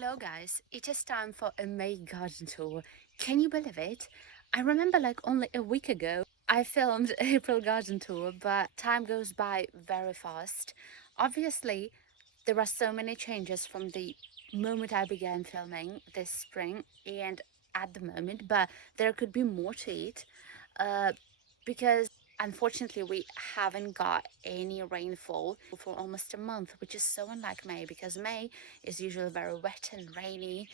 Hello guys, it is time for a May garden tour. Can you believe it? I remember like only a week ago I filmed April garden tour, but time goes by very fast. Obviously, there are so many changes from the moment I began filming this spring and at the moment, but there could be more to it. Uh, because unfortunately we haven't got any rainfall for almost a month, which is so unlike May, because May is usually very wet and rainy.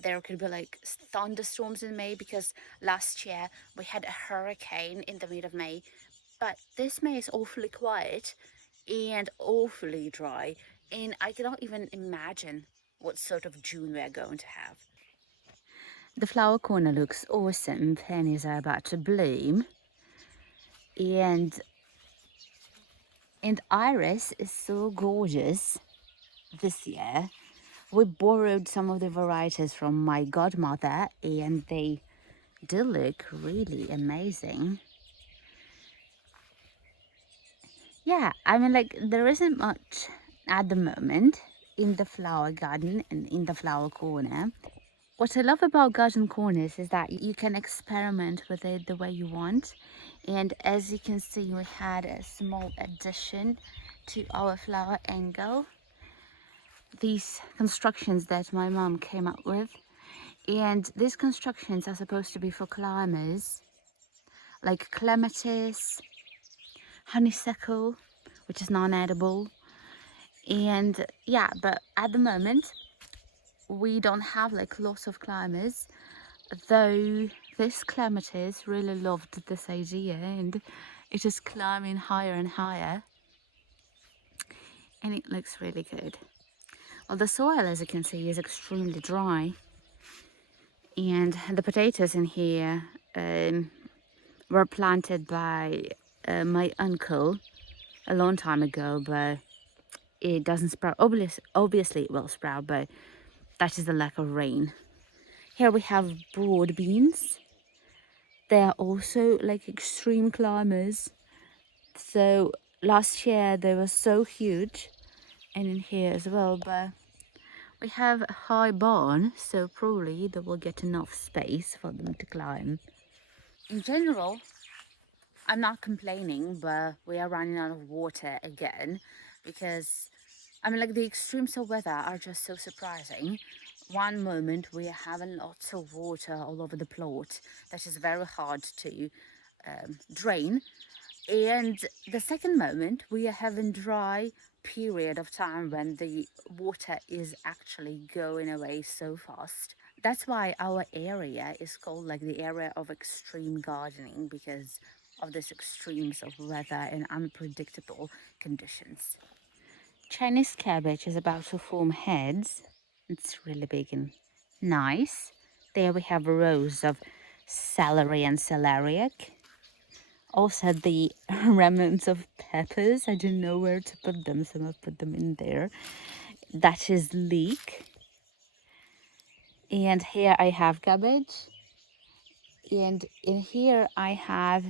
There could be like thunderstorms in May because last year we had a hurricane in the mid of May. But this May is awfully quiet and awfully dry, and I cannot even imagine what sort of June we are going to have. The flower corner looks awesome. Peonies are about to bloom, and iris is so gorgeous this year. We borrowed some of the varieties from my godmother, and they do look really amazing. Yeah, I mean, like, there isn't much at the moment in the flower garden and in the flower corner. What I love about garden corners is that you can experiment with it the way you want. And as you can see, we had a small addition to our flower angle. These constructions that my mom came up with. And these constructions are supposed to be for climbers, like clematis, honeysuckle, which is non-edible. And yeah, but at the moment, we don't have like lots of climbers, though this clematis really loved this idea and it is climbing higher and higher, and it looks really good. Well, the soil, as you can see, is extremely dry, and the potatoes in here were planted by my uncle a long time ago, but it doesn't sprout. Obviously it will sprout, but that is the lack of rain. Here we have broad beans. They are also like extreme climbers. So last year they were so huge, and in here as well, but we have a high barn, so probably they will get enough space for them to climb. In general, I'm not complaining, but we are running out of water again because I mean, like, the extremes of weather are just so surprising. One moment we are having lots of water all over the plot that is very hard to drain, and the second moment we are having dry period of time when the water is actually going away so fast. That's why our area is called like the area of extreme gardening, because of this extremes of weather and unpredictable conditions. Chinese cabbage is about to form heads. It's really big and nice. There we have rows of celery and celeriac. Also the remnants of peppers. I didn't know where to put them, so I've put them in there. That is leek. And here I have cabbage. And in here I have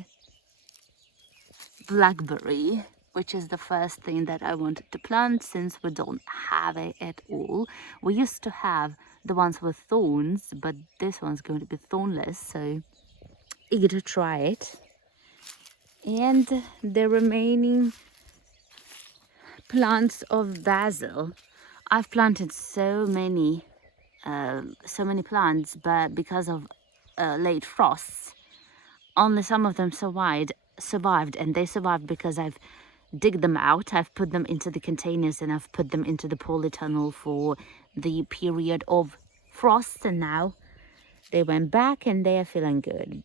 blackberry, which is the first thing that I wanted to plant since we don't have it at all. We used to have the ones with thorns, but this one's going to be thornless, so eager to try it. And the remaining plants of basil. I've planted so many plants, but because of late frosts, only some of them survived, and they survived because I've dig them out. I've put them into the containers and I've put them into the polytunnel for the period of frost, and now they went back and they are feeling good.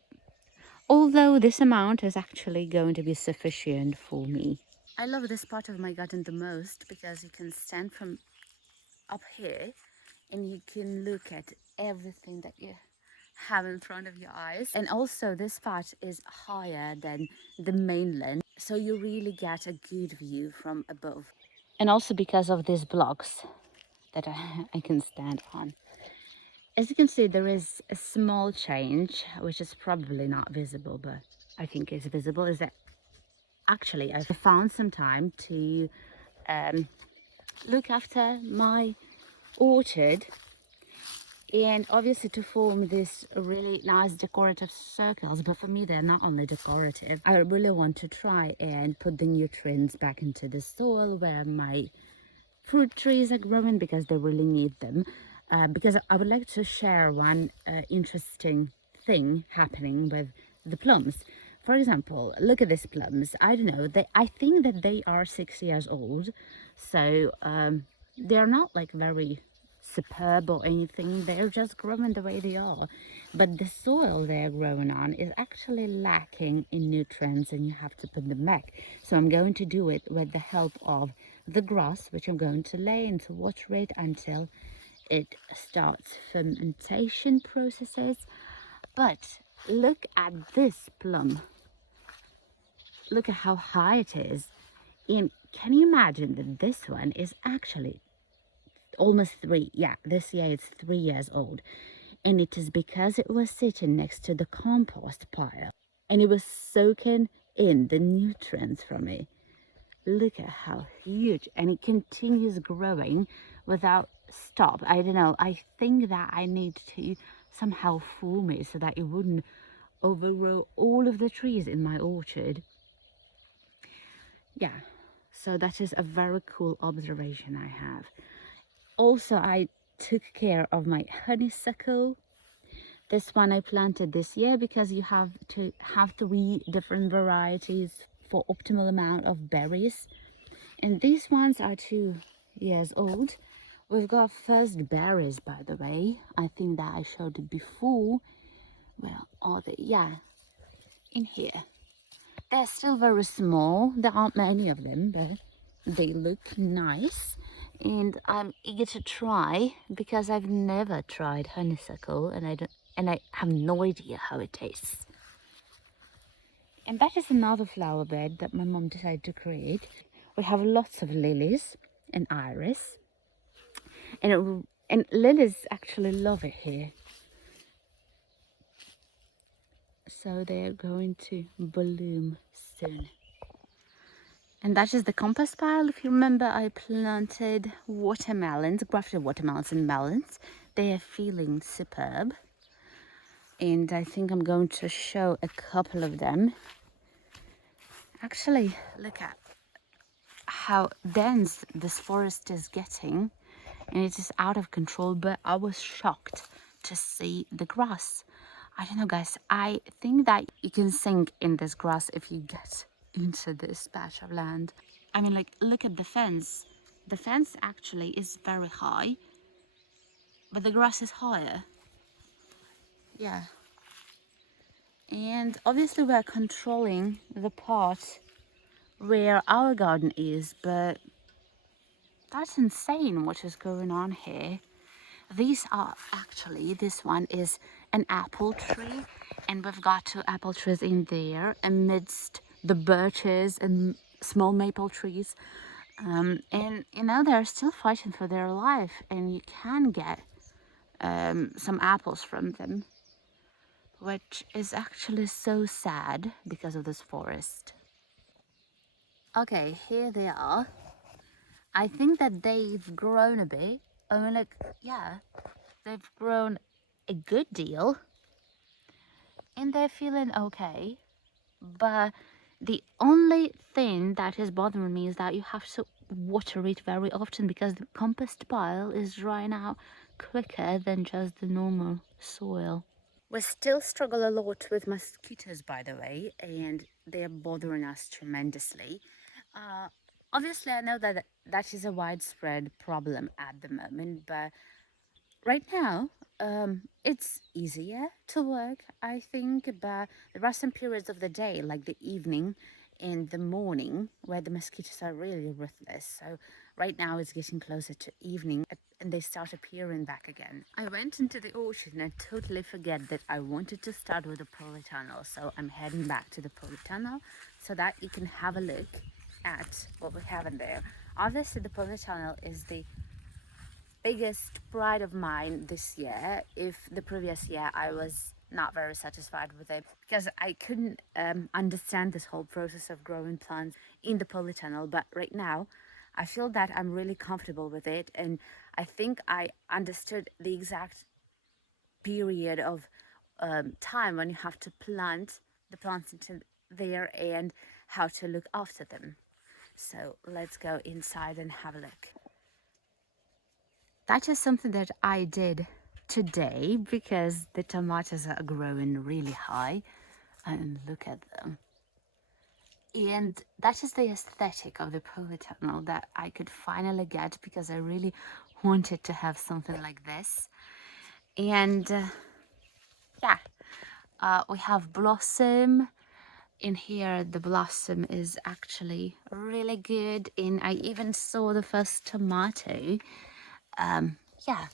Although this amount is actually going to be sufficient for me. I love this part of my garden the most because you can stand from up here and you can look at everything that you have in front of your eyes. And also this part is higher than the mainland, so you really get a good view from above. And also because of these blocks that I can stand on. As you can see, there is a small change, which is probably not visible, but I think is visible, is that actually I found some time to look after my orchard, and obviously to form this really nice decorative circles. But for me, they're not only decorative. I really want to try and put the nutrients back into the soil where my fruit trees are growing, because they really need them. Because I would like to share one interesting thing happening with the plums. For example, look at these plums. I don't know, I think that they are 6 years old, so they're not like very superb or anything. They're just growing the way they are, but the soil they're growing on is actually lacking in nutrients, and you have to put them back. So I'm going to do it with the help of the grass, which I'm going to lay and to water it until it starts fermentation processes. But look at this plum. Look at how high it is. And can you imagine that this one is actually almost 3, yeah, this year it's 3 years old. And it is because it was sitting next to the compost pile and it was soaking in the nutrients from it. Look at how huge, and it continues growing without stop. I don't know, I think that I need to somehow form it so that it wouldn't overgrow all of the trees in my orchard. Yeah, so that is a very cool observation I have. Also, I took care of my honeysuckle. This one I planted this year because you have to have 3 different varieties for optimal amount of berries. And these ones are 2 years old. We've got first berries, by the way. I think that I showed it before. Where are they? Yeah, in here. They're still very small. There aren't many of them, but they look nice. And I'm eager to try because I've never tried honeysuckle, and I have no idea how it tastes. And that is another flower bed that my mom decided to create. We have lots of lilies and iris, and lilies actually love it here. So they're going to bloom soon. And that is the compost pile. If you remember, I planted watermelons, grafted watermelons and melons. They are feeling superb. And I think I'm going to show a couple of them. Actually, look at how dense this forest is getting. And it is out of control, but I was shocked to see the grass. I don't know, guys, I think that you can sink in this grass if you get into this patch of land. I mean, like, look at the fence. The fence actually is very high, but the grass is higher. Yeah. And obviously we're controlling the part where our garden is, but that's insane what is going on here. These are actually, this one is an apple tree, and we've got 2 apple trees in there amidst the birches and small maple trees. And you know, they're still fighting for their life, and you can get some apples from them, which is actually so sad because of this forest. Okay, here they are. I think that they've grown a bit. I mean, like, yeah, they've grown a good deal, and they're feeling okay. But the only thing that is bothering me is that you have to water it very often because the compost pile is drying out quicker than just the normal soil. We still struggle a lot with mosquitoes, by the way, and they're bothering us tremendously. Uh, Obviously, I know that that is a widespread problem at the moment, but right now, it's easier to work, I think, but there are some periods of the day, like the evening and the morning, where the mosquitoes are really ruthless. So right now it's getting closer to evening and they start appearing back again. I went into the orchard and I totally forget that I wanted to start with the polytunnel. So I'm heading back to the polytunnel so that you can have a look at what we have in there. Obviously, the polytunnel is the biggest pride of mine this year. If the previous year I was not very satisfied with it because I couldn't understand this whole process of growing plants in the polytunnel, but right now I feel that I'm really comfortable with it, and I think I understood the exact period of time when you have to plant the plants into there and how to look after them. So let's go inside and have a look. That is something that I did today because the tomatoes are growing really high, and look at them. And that is the aesthetic of the polytunnel that I could finally get because I really wanted to have something like this. And yeah, we have blossom in here. The blossom is actually really good, and I even saw the first tomato. Yeah,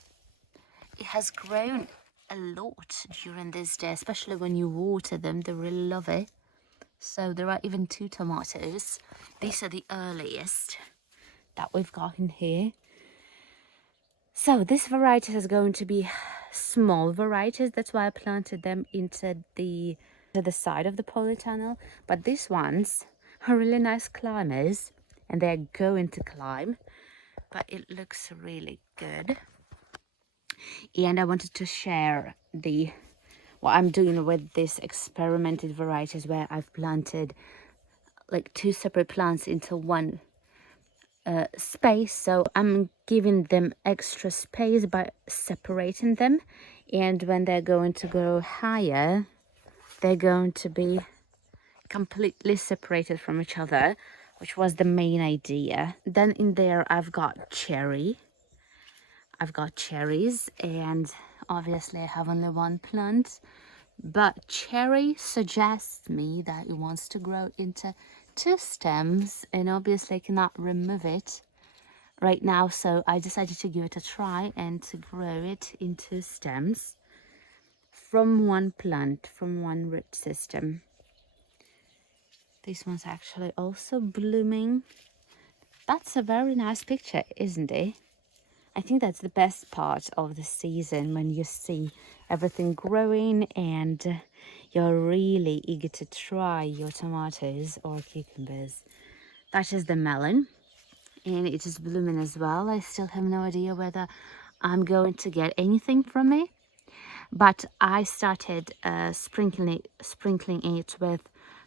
it has grown a lot during this day, especially when you water them. They really love it. So there are even 2 tomatoes. These are the earliest that we've got in here. So this variety is going to be small varieties. That's why I planted them into the side of the polytunnel. But these ones are really nice climbers, and they're going to climb. But it looks really good. And I wanted to share what I'm doing with these experimented varieties, where I've planted like 2 separate plants into one space. So I'm giving them extra space by separating them, and when they're going to grow higher, they're going to be completely separated from each other, which was the main idea. Then in there I've got cherries, and obviously I have only 1 plant, but cherry suggests me that it wants to grow into 2 stems, and obviously I cannot remove it right now, so I decided to give it a try and to grow it into stems from 1 plant, from 1 root system. This one's actually also blooming. That's a very nice picture, isn't it? I think that's the best part of the season, when you see everything growing and you're really eager to try your tomatoes or cucumbers. That is the melon, and it is blooming as well. I still have no idea whether I'm going to get anything from it, but I started sprinkling it with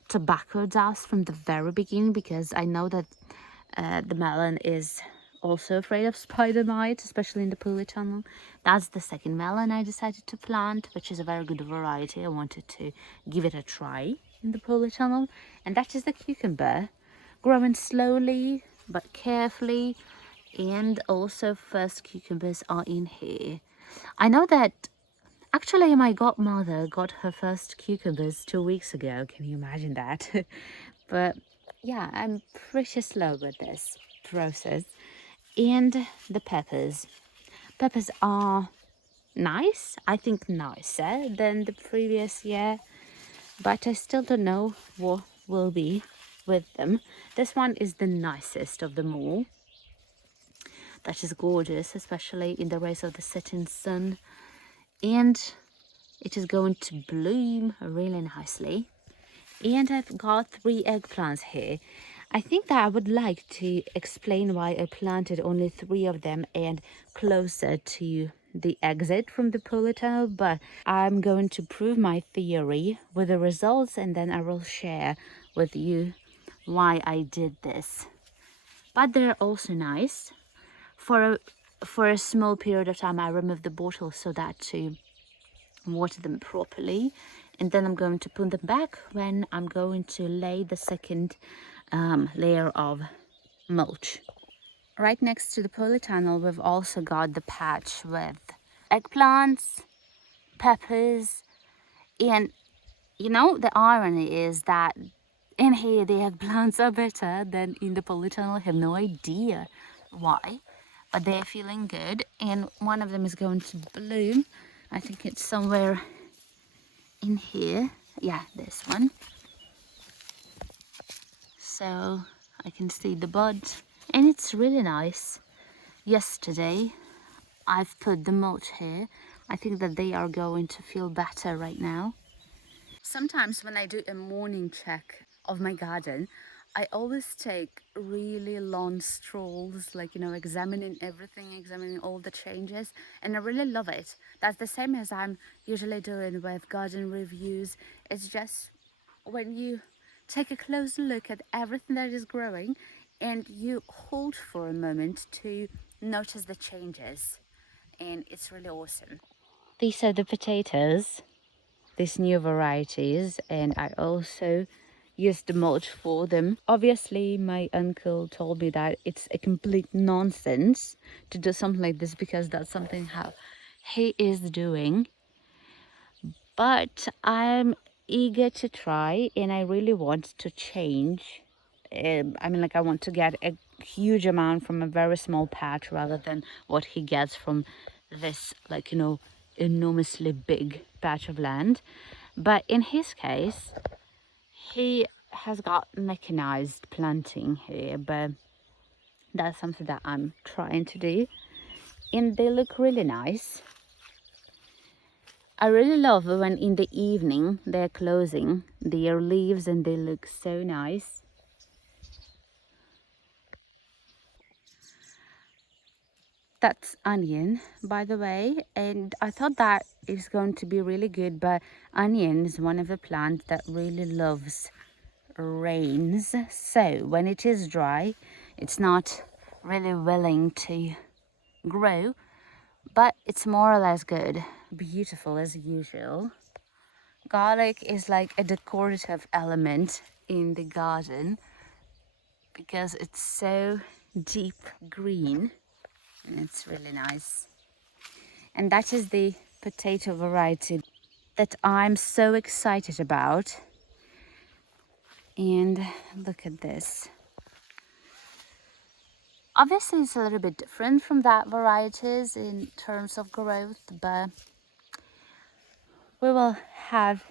tobacco dust from the very beginning, because I know that the melon is also afraid of spider mites, especially in the polytunnel. That's the second melon I decided to plant, which is a very good variety. I wanted to give it a try in the polytunnel. And that is the cucumber, growing slowly but carefully. And also first cucumbers are in here. I know that actually my godmother got her first cucumbers 2 weeks ago. Can you imagine that? But yeah, I'm pretty slow with this process. And the peppers. Peppers are nice. I think nicer than the previous year, but I still don't know what will be with them. This one is the nicest of them all. That is gorgeous, especially in the rays of the setting sun. And it is going to bloom really nicely. And I've got 3 eggplants here. I think that I would like to explain why I planted only 3 of them and closer to the exit from the polytunnel, but I'm going to prove my theory with the results, and then I will share with you why I did this. But they're also nice. For a small period of time, I removed the bottle so that to water them properly, and then I'm going to put them back when I'm going to lay the second layer of mulch. Right next to the polytunnel, we've also got the patch with eggplants, peppers, and you know, the irony is that in here the eggplants are better than in the polytunnel. I have no idea why, but they're feeling good, and one of them is going to bloom. I think it's somewhere in here. Yeah, this one. So I can see the buds, and it's really nice. Yesterday I've put the mulch here. I think that they are going to feel better right now. Sometimes when I do a morning check of my garden, I always take really long strolls, like, examining everything, examining all the changes, and I really love it. That's the same as I'm usually doing with garden reviews. It's just when you take a closer look at everything that is growing and you hold for a moment to notice the changes, and it's really awesome. These are the potatoes, these new varieties, and I also used the mulch for them. Obviously, my uncle told me that it's a complete nonsense to do something like this because that's something how he is doing. But I'm eager to try, and I really want to change. I want to get a huge amount from a very small patch rather than what he gets from this, like, enormously big patch of land. But in his case, he has got mechanized planting here, but that's something that I'm trying to do, and they look really nice. I really love when in the evening they're closing their leaves and they look so nice. That's onion, by the way, and I thought that is going to be really good, but onion is one of the plants that really loves rains. So when it is dry, it's not really willing to grow, but it's more or less good. Beautiful as usual. Garlic is like a decorative element in the garden because it's so deep green and it's really nice. And that is the potato variety that I'm so excited about. And look at this. Obviously it's a little bit different from that varieties in terms of growth, but we will have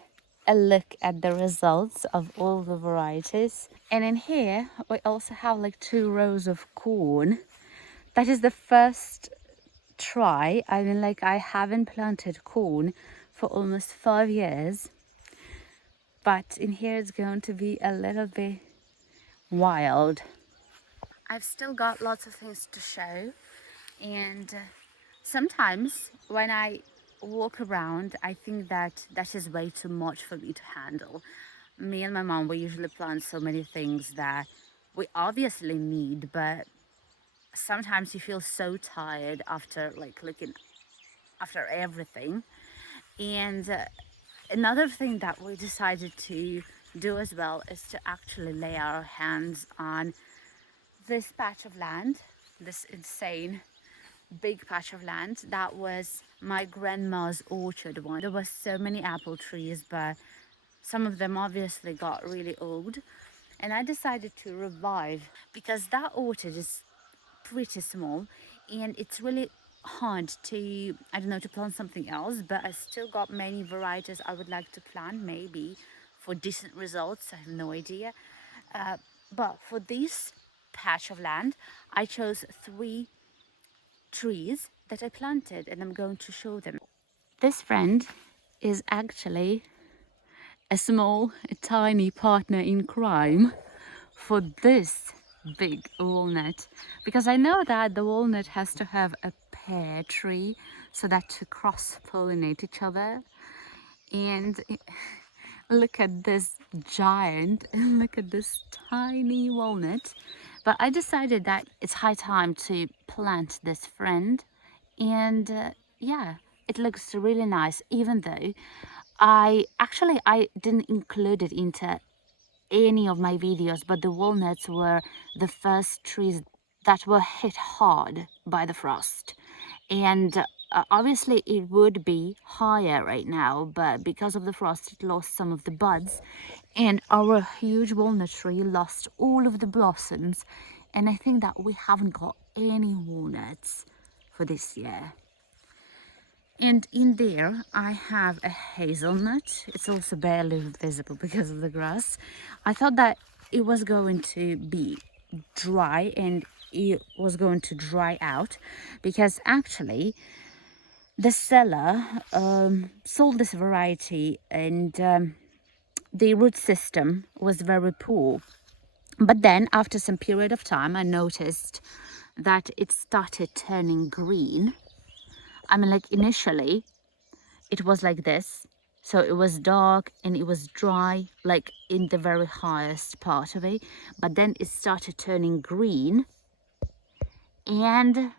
a look at the results of all the varieties. And in here we also have like 2 rows of corn. That is the first try. I haven't planted corn for almost 5 years, but in here it's going to be a little bit wild. I've still got lots of things to show, and sometimes when I walk around, I think that that is way too much for me to handle. Me and my mom, we usually plant so many things that we obviously need, but sometimes you feel so tired after like looking after everything. And another thing that we decided to do as well is to actually lay our hands on this patch of land, this insane big patch of land that was my grandma's orchard one. There were so many apple trees, but some of them obviously got really old, and I decided to revive because that orchard is pretty small and it's really hard to, I don't know, to plant something else, but I still got many varieties I would like to plant, maybe for decent results. I have no idea. But for this patch of land, I chose 3 trees that I planted and I'm going to show them. This friend is actually a small, a tiny partner in crime for this big walnut, because I know that the walnut has to have a pear tree so that to cross pollinate each other. And look at this giant and look at this tiny walnut. But I decided that it's high time to plant this friend, and yeah, it looks really nice, even though I didn't include it into any of my videos, but the walnuts were the first trees that were hit hard by the frost. And obviously it would be higher right now, but because of the frost it lost some of the buds, and our huge walnut tree lost all of the blossoms, and I think that we haven't got any walnuts for this year. And in there I have a hazelnut. It's also barely visible because of the grass. I thought that it was going to be dry and it was going to dry out, because actually the seller sold this variety, and the root system was very poor. But then after some period of time, I noticed that it started turning green. I mean, like initially it was like this. So it was dark and it was dry, like in the very highest part of it. But then it started turning green and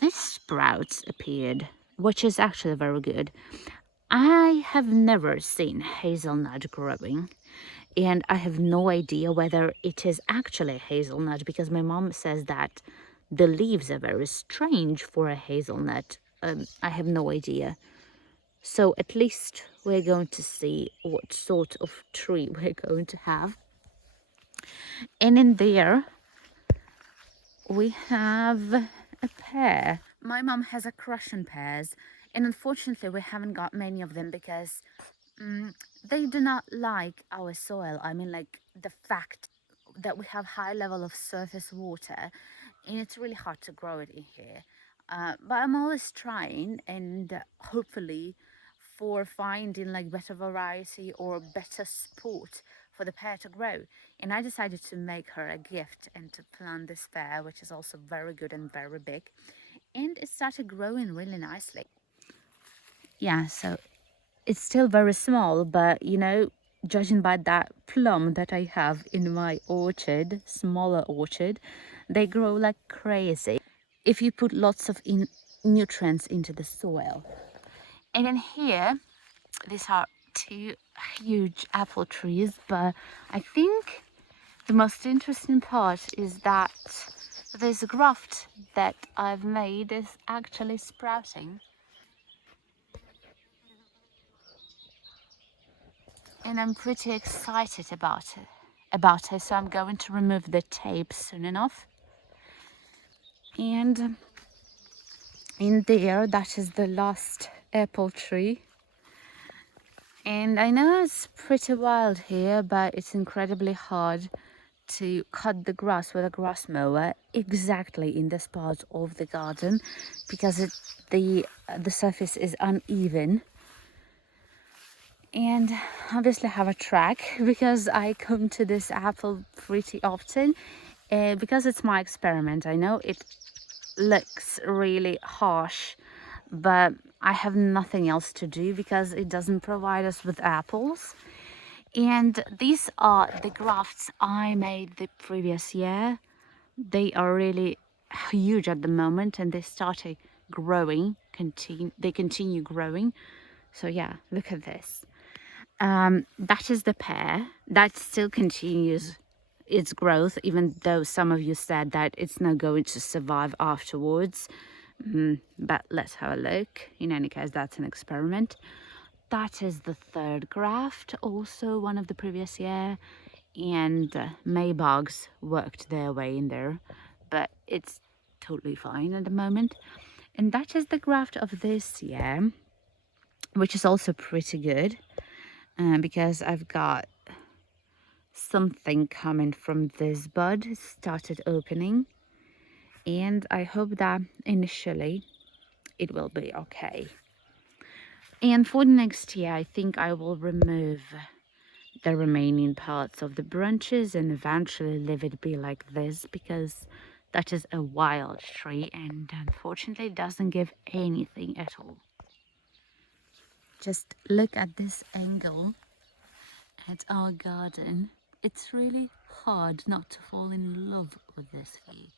these sprouts appeared, which is actually very good. I have never seen hazelnut growing, and I have no idea whether it is actually hazelnut because my mom says that the leaves are very strange for a hazelnut. I have no idea. So at least we're going to see what sort of tree we're going to have. And in there we have a pear. My mom has a crush on pears, and unfortunately we haven't got many of them because they do not like our soil. I mean, like the fact that we have high level of surface water, and it's really hard to grow it in here. But I'm always trying, and hopefully for finding like better variety or better spot for the pear to grow. And I decided to make her a gift and to plant this pear, which is also very good and very big. And it started growing really nicely. Yeah, so it's still very small, but you know, judging by that plum that I have in my orchard, smaller orchard, they grow like crazy if you put lots of nutrients into the soil. And in here, these are two huge apple trees, but I think the most interesting part is that this graft that I've made is actually sprouting. And I'm pretty excited about it, so I'm going to remove the tape soon enough. And in there, that is the last apple tree. And I know it's pretty wild here, but it's incredibly hard to cut the grass with a grass mower exactly in this part of the garden because the surface is uneven. And obviously have a track because I come to this apple pretty often because it's my experiment. I know it looks really harsh, but I have nothing else to do because it doesn't provide us with apples. And these are the grafts I made the previous year. They are really huge at the moment and they started growing, they continue growing. So yeah, look at this. That is the pear that still continues its growth, even though some of you said that it's not going to survive afterwards. But let's have a look. In any case, that's an experiment. That is the third graft, also one of the previous year, and maybugs worked their way in there, but it's totally fine at the moment. And that is the graft of this year, which is also pretty good. Because I've got something coming from this bud started opening, and I hope that initially it will be okay. And for next year, I think I will remove the remaining parts of the branches and eventually leave it be like this because that is a wild tree and unfortunately it doesn't give anything at all. Just look at this angle at our garden. It's really hard not to fall in love with this view.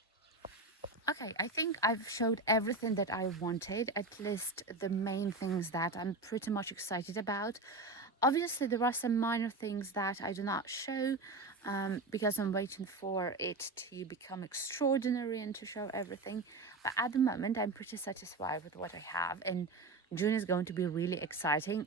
Okay, I think I've showed everything that I wanted, at least the main things that I'm pretty much excited about. Obviously, there are some minor things that I do not show because I'm waiting for it to become extraordinary and to show everything. But at the moment, I'm pretty satisfied with what I have, and June is going to be really exciting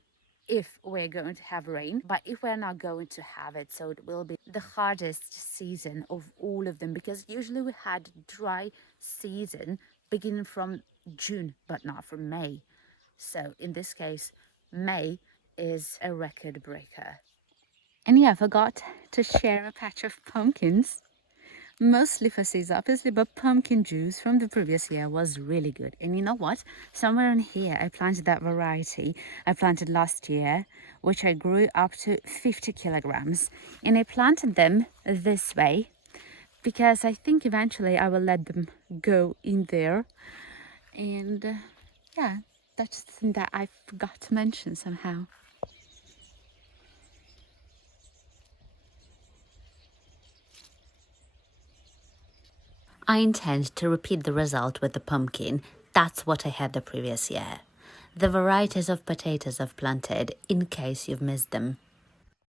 if we're going to have rain, but if we're not going to have it, so it will be the hardest season of all of them because usually we had dry season beginning from June but not from May. So in this case, May is a record breaker. And yeah, I forgot to share a patch of pumpkins. mostly for seeds obviously, but pumpkin juice from the previous year was really good. And you know what? Somewhere in here I planted that variety I planted last year, which I grew up to 50 kilograms, and I planted them this way because I think eventually I will let them go in there. And yeah, that's something that I forgot to mention somehow. I intend to repeat the result with the pumpkin. That's what I had the previous year. The varieties of potatoes I've planted, in case you've missed them.